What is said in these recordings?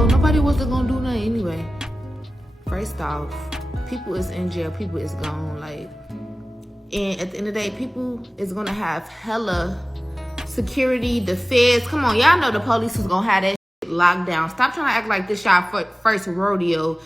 all, nobody wasn't gonna do nothing anyway. First off, people is in jail, people is gone, like, and at the end of the day, people is gonna have hella security, the feds. Come on, y'all know the police is gonna have that shit locked down. Stop trying to act like this y'all first rodeo.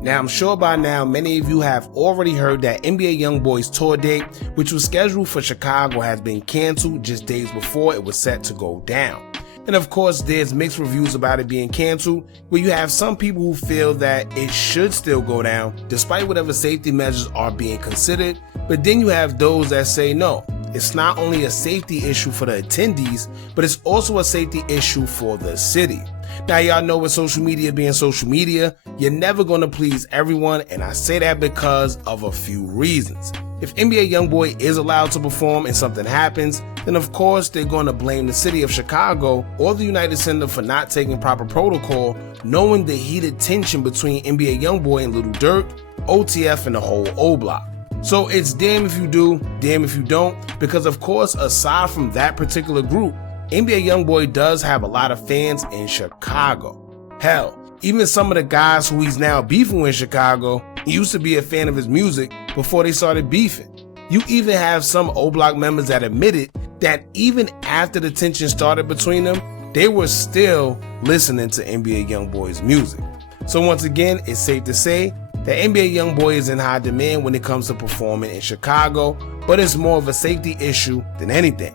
Now, I'm sure by now many of you have already heard that NBA Youngboy's tour date, which was scheduled for Chicago, has been canceled just days before it was set to go down. And of course, there's mixed reviews about it being canceled, where you have some people who feel that it should still go down despite whatever safety measures are being considered, but then you have those that say no, it's not only a safety issue for the attendees, but it's also a safety issue for the city. Now, y'all know with social media being social media, you're never going to please everyone, and I say that because of a few reasons. If NBA Youngboy is allowed to perform and something happens, then of course they're going to blame the city of Chicago or the United Center for not taking proper protocol, knowing the heated tension between NBA Youngboy and Lil Durk, OTF, and the whole O Block. So it's damn if you do, damn if you don't, because of course, aside from that particular group, NBA Youngboy does have a lot of fans in Chicago. Hell, even some of the guys who he's now beefing with in Chicago used to be a fan of his music before they started beefing. You even have some O Block members that admitted that even after the tension started between them, they were still listening to NBA Youngboy's music. So once again, it's safe to say that NBA Youngboy is in high demand when it comes to performing in Chicago, but it's more of a safety issue than anything.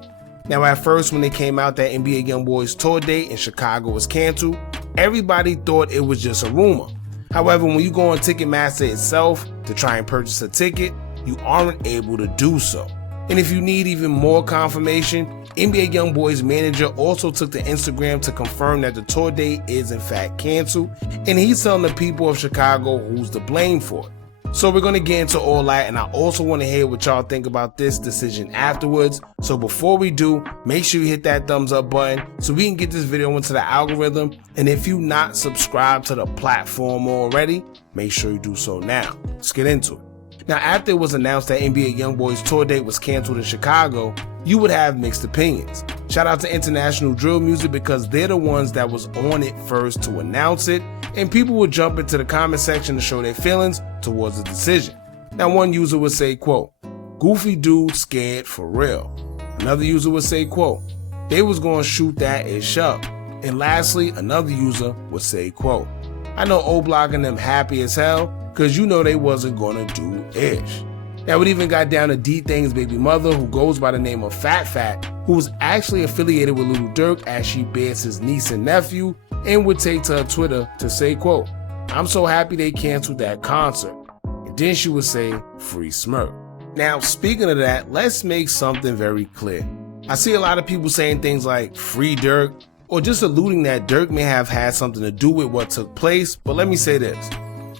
Now, at first, when it came out that NBA Youngboy's tour date in Chicago was canceled, everybody thought it was just a rumor. However, when you go on Ticketmaster itself to try and purchase a ticket, you aren't able to do so. And if you need even more confirmation, NBA Youngboy's manager also took to Instagram to confirm that the tour date is in fact canceled, and he's telling the people of Chicago who's to blame for it. So we're going to get into all that, and I also want to hear what y'all think about this decision afterwards. So before we do, make sure you hit that thumbs up button so we can get this video into the algorithm. And if you not subscribed to the platform already, make sure you do so now. Let's get into it. Now, after it was announced that NBA Youngboy's tour date was canceled in Chicago, you would have mixed opinions. Shout out to International Drill Music because they're the ones that was on it first to announce it, and people would jump into the comment section to show their feelings towards the decision. Now, one user would say, quote, "Goofy dude scared for real." Another user would say, quote, "They was gonna shoot that and shove." And lastly, another user would say, quote, "I know O Block and them happy as hell cause you know they wasn't gonna do ish." Now, it even got down to D-Thing's baby mother, who goes by the name of Fat Fat, who was actually affiliated with Lil Durk as she bears his niece and nephew, and would take to her Twitter to say, quote, "I'm so happy they canceled that concert." And then she would say, "Free Smirk." Now, speaking of that, let's make something very clear. I see a lot of people saying things like "Free Durk," or just alluding that Durk may have had something to do with what took place, but let me say this.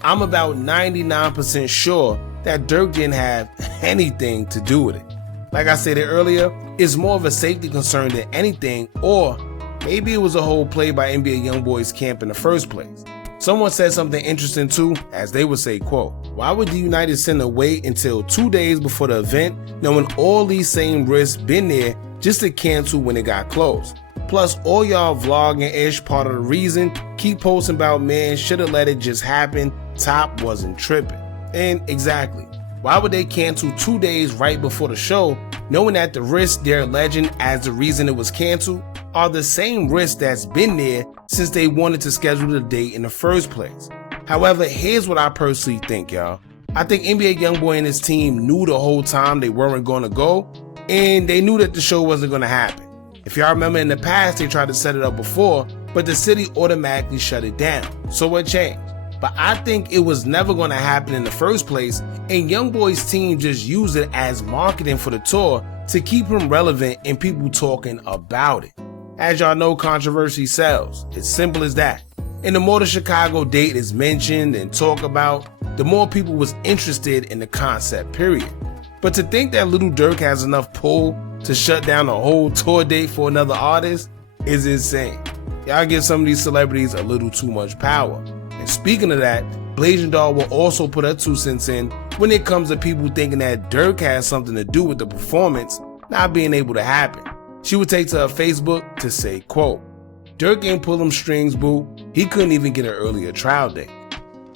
I'm about 99% sure that Durk didn't have anything to do with it. Like I stated earlier, it's more of a safety concern than anything, or maybe it was a whole play by NBA Youngboy's camp in the first place. Someone said something interesting too, as they would say, quote, "Why would the United Center wait until 2 days before the event, knowing all these same risks been there just to cancel when it got closed? Plus, all y'all vlogging-ish part of the reason, keep posting about man, shoulda let it just happen, Top wasn't tripping." And exactly, why would they cancel 2 days right before the show, knowing that the risks they're alleging as the reason it was canceled are the same risks that's been there since they wanted to schedule the date in the first place? However, here's what I personally think, y'all. I think NBA Youngboy and his team knew the whole time they weren't going to go, and they knew that the show wasn't going to happen. If y'all remember in the past, they tried to set it up before, but the city automatically shut it down. So what changed? But I think it was never going to happen in the first place, and Youngboy's team just used it as marketing for the tour to keep him relevant and people talking about it. As y'all know, controversy sells. It's simple as that. And the more the Chicago date is mentioned and talked about, the more people was interested in the concept, period. But to think that Lil Durk has enough pull to shut down a whole tour date for another artist is insane. Y'all give some of these celebrities a little too much power. And speaking of that, Blazing Doll will also put her 2 cents in when it comes to people thinking that Durk has something to do with the performance, not being able to happen. She would take to her Facebook to say, quote, "Durk ain't pull them strings, boo. He couldn't even get an earlier trial date."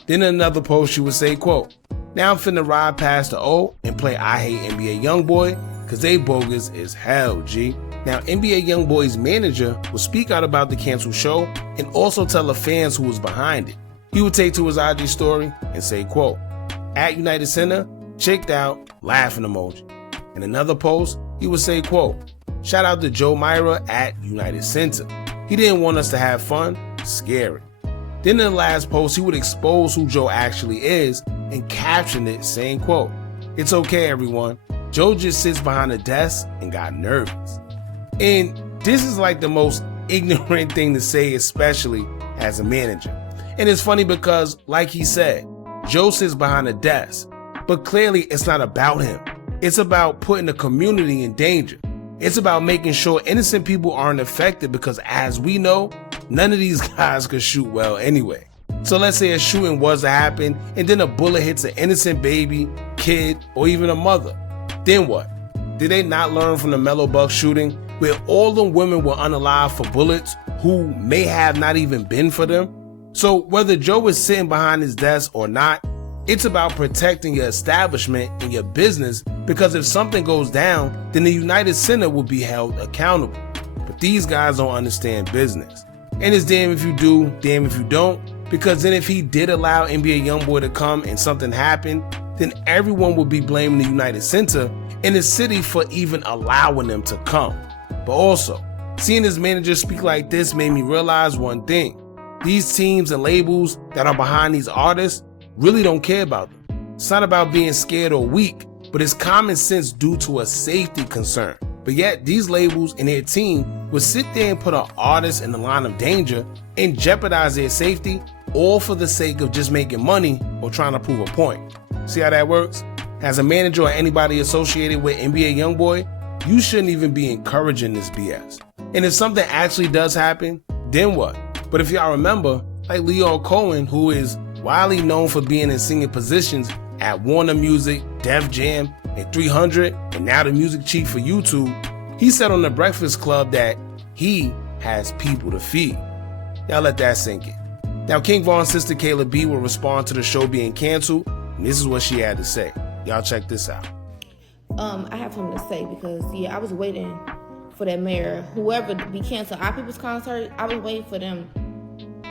Then in another post she would say, quote, "Now I'm finna ride past the O and play I Hate NBA Youngboy, cause they bogus as hell, G." Now NBA Youngboy's manager would speak out about the canceled show and also tell the fans who was behind it. He would take to his IG story and say, quote, "At United Center, checked out, laughing emoji." In another post, he would say, quote, "Shout out to Joe Myra at United Center. He didn't want us to have fun, scary." Then in the last post, he would expose who Joe actually is and caption it saying, quote, "It's okay, everyone. Joe just sits behind a desk and got nervous." And this is like the most ignorant thing to say, especially as a manager. And it's funny because, like he said, Joe sits behind a desk, but clearly it's not about him. It's about putting the community in danger. It's about making sure innocent people aren't affected because, as we know, none of these guys could shoot well anyway. So let's say a shooting was to happen and then a bullet hits an innocent baby, kid, or even a mother. Then what? Did they not learn from the Mellow Buck shooting where all the women were unalive for bullets who may have not even been for them? So whether Joe is sitting behind his desk or not, it's about protecting your establishment and your business, because if something goes down, then the United Center will be held accountable. But these guys don't understand business. And it's damn if you do, damn if you don't, because then if he did allow NBA Youngboy to come and something happened, then everyone would be blaming the United Center and the city for even allowing them to come. But also, seeing his manager speak like this made me realize one thing. These teams and labels that are behind these artists really don't care about them. It's not about being scared or weak, but it's common sense due to a safety concern. But yet these labels and their team would sit there and put an artist in the line of danger and jeopardize their safety, all for the sake of just making money or trying to prove a point. See how that works? As a manager or anybody associated with NBA Youngboy, you shouldn't even be encouraging this BS. And if something actually does happen, then what? But if y'all remember, like Leo Cohen, who is widely known for being in singing positions at Warner Music, Def Jam, and 300, and now the music chief for YouTube, he said on The Breakfast Club that he has people to feed. Y'all let that sink in. Now, King Von's sister Kayla B will respond to the show being canceled, and this is what she had to say. Y'all check this out. I have something to say because, I was waiting for that mayor, whoever to be canceled our people's concert. I was waiting for them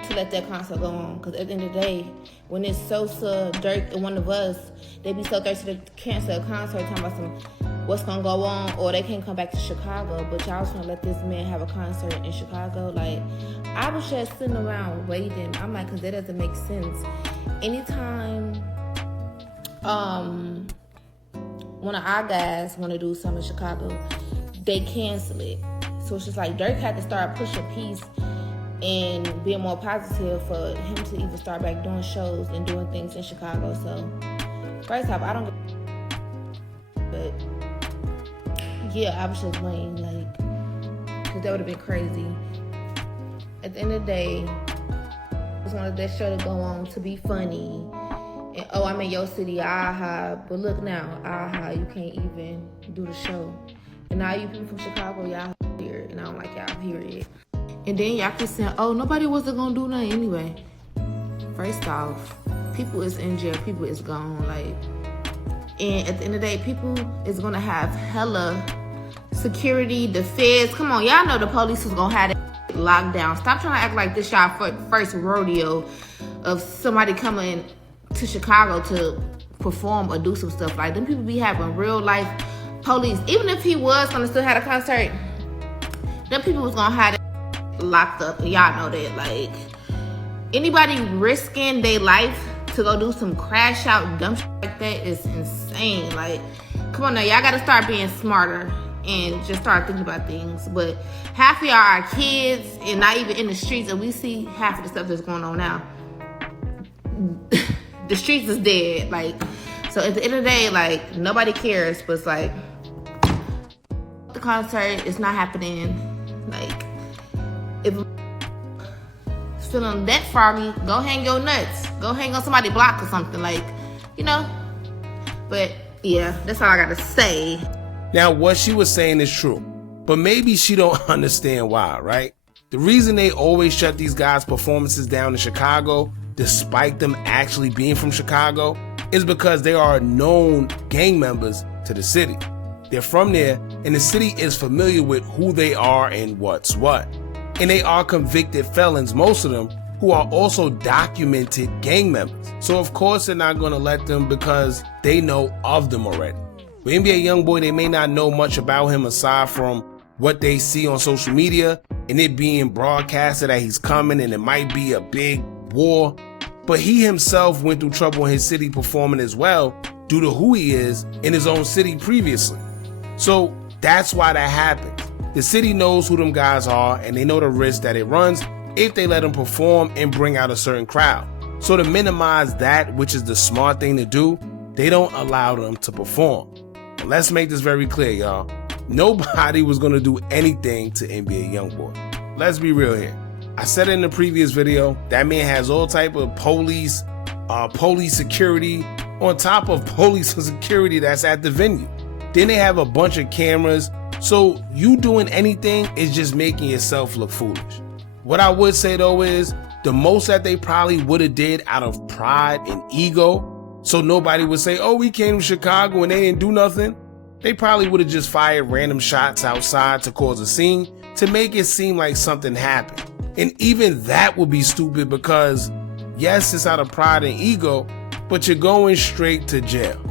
to let that concert go on, because at the end of the day, when it's Sosa, Durk, and one of us, they be so thirsty to cancel a concert, talking about what's gonna go on, or they can't come back to Chicago. But y'all was gonna let this man have a concert in Chicago. Like, I was just sitting around waiting. I'm like, because that doesn't make sense. Anytime one of our guys want to do something in Chicago, they cancel it. So it's just like Durk had to start pushing peace and being more positive for him to even start back doing shows and doing things in Chicago. So first off, I don't, but I was just waiting, like, because that would have been crazy. At the end of the day, I just wanted that show to go on to be funny. And, oh, I'm in your city, aha. But look now, aha, you can't even do the show. And now you people from Chicago, y'all here, and I don't like y'all, period. And then y'all keep saying, oh, nobody wasn't gonna do nothing anyway. First off, people is in jail, people is gone, like, and at the end of the day, people is gonna have hella security, the feds. Come on, y'all know the police is gonna have it locked down. Stop trying to act like this y'all first rodeo of somebody coming to Chicago to perform or do some stuff. Like, them people be having real life police. Even if he was gonna still have a concert, them people was gonna have it locked up. Y'all know that. Like, anybody risking their life to go do some crash out dumb shit like that is insane. Like, come on now, y'all gotta start being smarter and just start thinking about things. But half of y'all are kids and not even in the streets, and we see half of the stuff that's going on now. The streets is dead. Like, so at the end of the day, like, nobody cares, but it's like, the concert is not happening. Like, if it's feeling that froggy, go hang your nuts. Go hang on somebody's block or something, like, you know. But yeah, that's all I gotta say. Now, what she was saying is true, but maybe she don't understand why, right? The reason they always shut these guys' performances down in Chicago, despite them actually being from Chicago, is because they are known gang members to the city. They're from there, and the city is familiar with who they are and what's what. And they are convicted felons, most of them, who are also documented gang members. So of course they're not gonna let them because they know of them already. With NBA Youngboy, they may not know much about him aside from what they see on social media and it being broadcasted that he's coming and it might be a big war. But he himself went through trouble in his city performing as well due to who he is in his own city previously. So that's why that happens. The city knows who them guys are and they know the risk that it runs if they let them perform and bring out a certain crowd. So to minimize that, which is the smart thing to do, they don't allow them to perform. And let's make this very clear, y'all. Nobody was gonna do anything to NBA Youngboy. Let's be real here. I said it in the previous video, that man has all type of police security on top of police security that's at the venue. Then they have a bunch of cameras. So you doing anything is just making yourself look foolish. What I would say though is the most that they probably would have did out of pride and ego, so nobody would say, oh, we came to Chicago and they didn't do nothing. They probably would have just fired random shots outside to cause a scene to make it seem like something happened. And even that would be stupid because yes, it's out of pride and ego, but you're going straight to jail,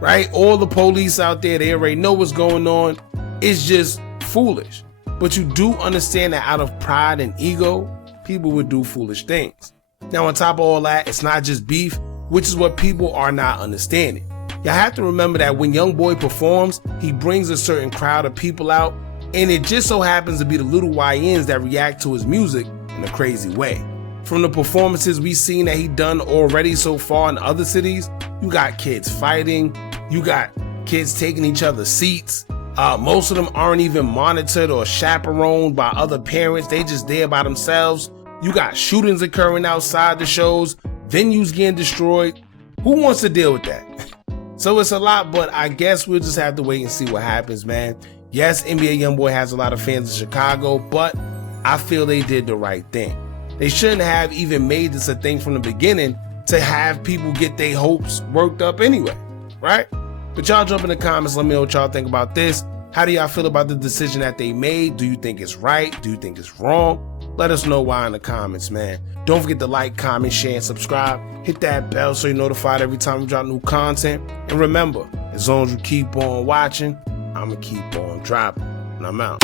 right? All the police out there, they already know what's going on. It's just foolish. But you do understand that out of pride and ego, people would do foolish things. Now, on top of all that, it's not just beef, which is what people are not understanding. Y'all have to remember that when Youngboy performs, he brings a certain crowd of people out, and it just so happens to be the little YNs that react to his music in a crazy way. From the performances we've seen that he done already so far in other cities, you got kids fighting, you got kids taking each other's seats. Most of them aren't even monitored or chaperoned by other parents. They just there by themselves. You got shootings occurring outside the shows, venues getting destroyed. Who wants to deal with that? So it's a lot, but I guess we'll just have to wait and see what happens, man. Yes, NBA Youngboy has a lot of fans in Chicago, but I feel they did the right thing. They shouldn't have even made this a thing from the beginning to have people get their hopes worked up anyway, right? But y'all jump in the comments, let me know what y'all think about this. How do y'all feel about the decision that they made? Do you think it's right? Do you think it's wrong? Let us know why in the comments, man. Don't forget to like, comment, share, and subscribe. Hit that bell so you're notified every time we drop new content. And remember, as long as you keep on watching, I'ma keep on dropping. And I'm out.